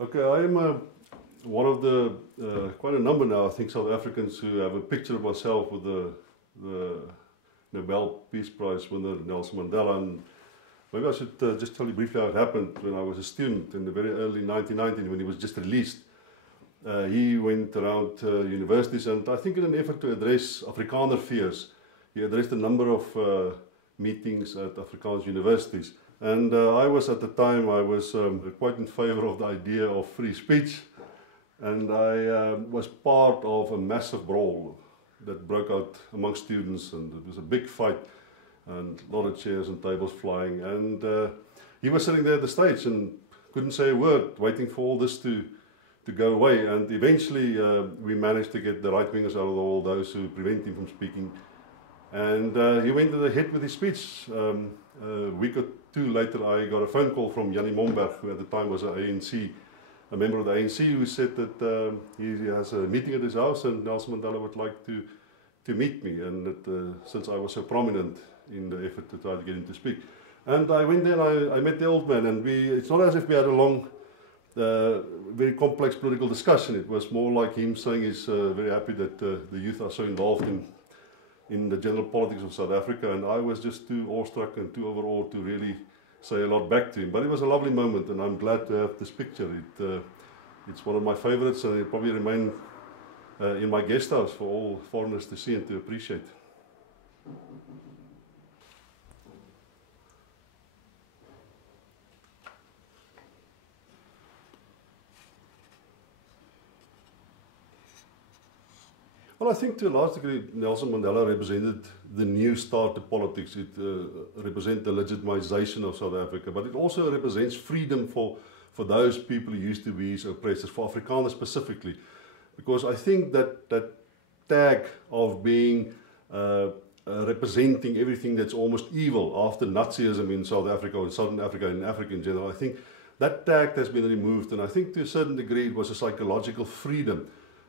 Okay, I am one of the, quite a number now, I think, South Africans who have a picture of myself with the Nobel Peace Prize winner Nelson Mandela. And maybe I should just tell you briefly how it happened when I was a student in the very early 1990s when he was just released. He went around universities, and I think in an effort to address Afrikaner fears, he addressed a number of meetings at Afrikaans universities. And I was at the time, I was quite in favor of the idea of free speech, and I was part of a massive brawl that broke out among students, and it was a big fight and a lot of chairs and tables flying, and he was sitting there at the stage and couldn't say a word, waiting for all this to go away. And eventually we managed to get the right-wingers out of all those who prevent him from speaking, and he went ahead with his speech. A week or two later, I got a phone call from Jannie Momberg, who at the time was a member of the ANC, who said that he has a meeting at his house and Nelson Mandela would like to meet me, and that, since I was so prominent in the effort to try to get him to speak. And I went there and I met the old man, and it's not as if we had a long, very complex political discussion. It was more like him saying he's very happy that the youth are so involved in the general politics of South Africa, and I was just too awestruck and too overawed to really say a lot back to him. But it was a lovely moment, and I'm glad to have this picture. It's one of my favorites, and it'll probably remain in my guest house for all foreigners to see and to appreciate. Well, I think to a large degree Nelson Mandela represented the new start to politics. It represents the legitimization of South Africa, but it also represents freedom for those people who used to be his oppressors, for Afrikaners specifically. Because I think that tag of being representing everything that's almost evil after Nazism in South Africa, or in Southern Africa, and in Africa in general, I think that tag has been removed, and I think to a certain degree it was a psychological freedom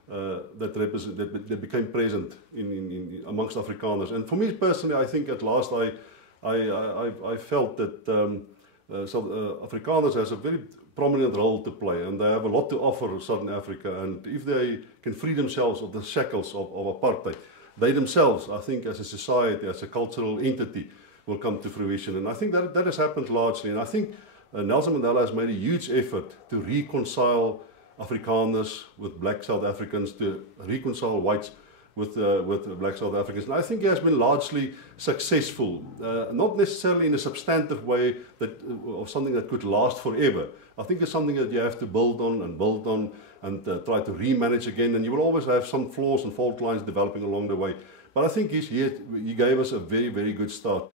that became present amongst Afrikaners. And for me personally, I think at last I felt that Afrikaners has a very prominent role to play, and they have a lot to offer Southern Africa. And if they can free themselves of the shackles of apartheid, they themselves, I think, as a society, as a cultural entity, will come to fruition. And I think that has happened largely. And I think Nelson Mandela has made a huge effort to reconcile Afrikaners with black South Africans, to reconcile whites with black South Africans. And I think he has been largely successful, not necessarily in a substantive way of something that could last forever. I think it's something that you have to build on and try to remanage again, and you will always have some flaws and fault lines developing along the way. But I think he gave us a very, very good start.